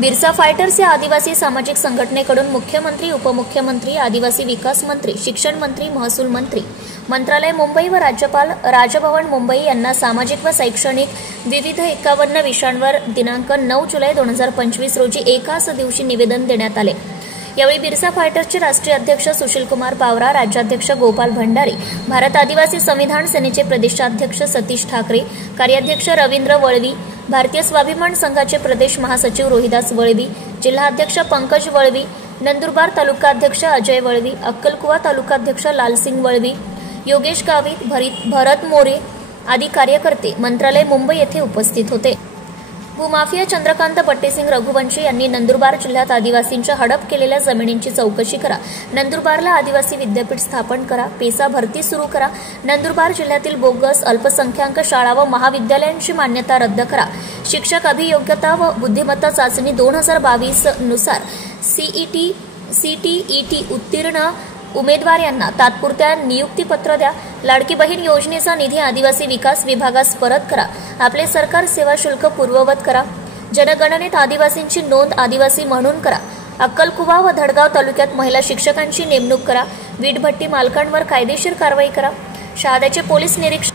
Birsa fighters या आदिवासी सामाजिक संघटनेकडून मुख्यमंत्री, उपमुख्यमंत्री, आदिवासी विकास मंत्री, शिक्षण मंत्री, महसूल मंत्री, मंत्रालय मुंबई व राज्यपाल राजभवन मुंबई यांना सामाजिक व शैक्षणिक विविध 51 विषयांवर दिनांक 9 जुलै 2025 रोजी एकाच दिवशी निवेदन देण्यात आले। यावेळी बिरसा फायटर्सचे राष्ट्रीय अध्यक्ष सुशीलकुमार पावरा, राज्याध्यक्ष गोपाल भंडारी, भारत आदिवासी संविधान सेनेचे प्रदेशाध्यक्ष सतीश ठाकरे, कार्याध्यक्ष रवींद्र वळवी, भारतीय स्वाभिमान संघाचे प्रदेश महासचिव रोहिदास वळवी, जिल्हाध्यक्ष पंकज वळवी, नंदुरबार तालुकाध्यक्ष अजय वळवी, अक्कलकुवा तालुकाध्यक्ष लालसिंग वळवी, योगेश गावित, भरत मोरे आदी कार्यकर्ते मंत्रालय मुंबई येथे उपस्थित होते। भूमाफिया चंद्रकांत बट्टेसिंग रघुवंशी यांनी नंदुरबार जिल्ह्यात आदिवासींच्या हडप केलेल्या जमिनींची चौकशी करा, नंदुरबारला आदिवासी विद्यापीठ स्थापन करा, पेसा भरती सुरू करा, नंदुरबार जिल्ह्यातील बोगस अल्पसंख्याक शाळा व महाविद्यालयांची मान्यता रद्द करा, शिक्षक अभियोग्यता व बुद्धिमत्ता चाचणी 2022 नुसार सीटीईटी उत्तीर्ण उमेदवार यांना तात्पुरत्या नियुक्तीपत्र द्या, लाडकी बहीण योजनेचा निधी आदिवासी विकास विभागास परत करा, आपले सरकार सेवा शुल्क पूर्ववत करा, जनगणनेत आदिवासींची नोंद आदिवासी म्हणून करा, अक्कलकुवा व धडगाव तालुक्यात महिला शिक्षकांची नेमणूक करा, वीटभट्टी मालकांवर कायदेशीर कारवाई करा, शहाद्याचे पोलीस निरीक्षक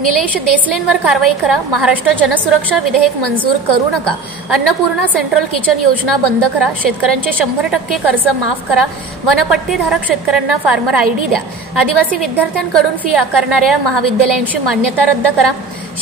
निलेश देसलेंवर कारवाई करा, महाराष्ट्र जनसुरक्षा विधेयक मंजूर करू नका, अन्नपूर्णा सेंट्रल किचन योजना बंद करा, शेतकऱ्यांचे 100% कर्ज माफ करा, वनपट्टीधारक शेतकऱ्यांना फार्मर आयडी द्या, आदिवासी विद्यार्थ्यांकडून फी आकारणाऱ्या महाविद्यालयांची मान्यता रद्द करा,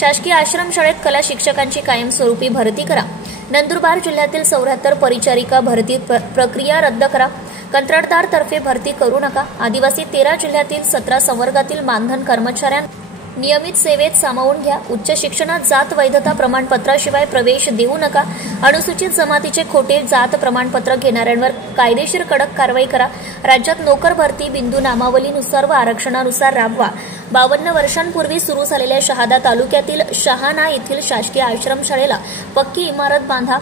शासकीय आश्रमशाळेत कला शिक्षकांची कायमस्वरूपी भरती करा, नंदुरबार जिल्ह्यातील 74 परिचारिका भरती प्रक्रिया रद्द करा, कंत्राटदार तर्फे भरती करू नका, आदिवासी 13 जिल्ह्यातील 17 संवर्गातील मानधन कर्मचाऱ्यांना नियमित सेवेत सामावून घ्या, उच्च शिक्षणात जात वैधता प्रमाणपत्राशिवाय प्रवेश देऊ नका, अनुसूचित जमातीचे खोटे जात प्रमाणपत्र घेणाऱ्यांवर कायदेशीर कडक कारवाई करा, राज्यात नोकर भरती बिंदू नामावलीनुसार व आरक्षणानुसार राबवा, 52 वर्षांपूर्वी सुरू झालेल्या शहादा तालुक्यातील शहाणा येथील शासकीय आश्रमशाळेला पक्की इमारत बांधा,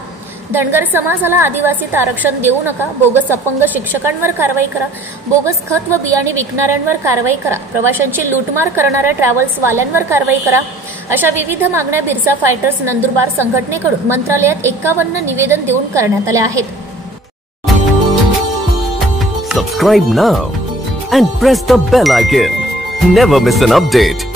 धनगर समाजाला आदिवासीत आरक्षण देऊ नका, बोगस अपंग शिक्षकांवर कारवाई करा, बोगस खत व बियाणे विकणाऱ्यांवर कारवाई करा, प्रवाशांची लूटमार करणाऱ्या ट्रॅव्हल्सवाल्यांवर कारवाई करा, अशा विविध मागण्या बिरसा फायटर्स नंदुरबार संघटनेकडून मंत्रालयात 51 निवेदन देऊन करण्यात आले आहेत। Subscribe now and press the bell icon. Never miss an update.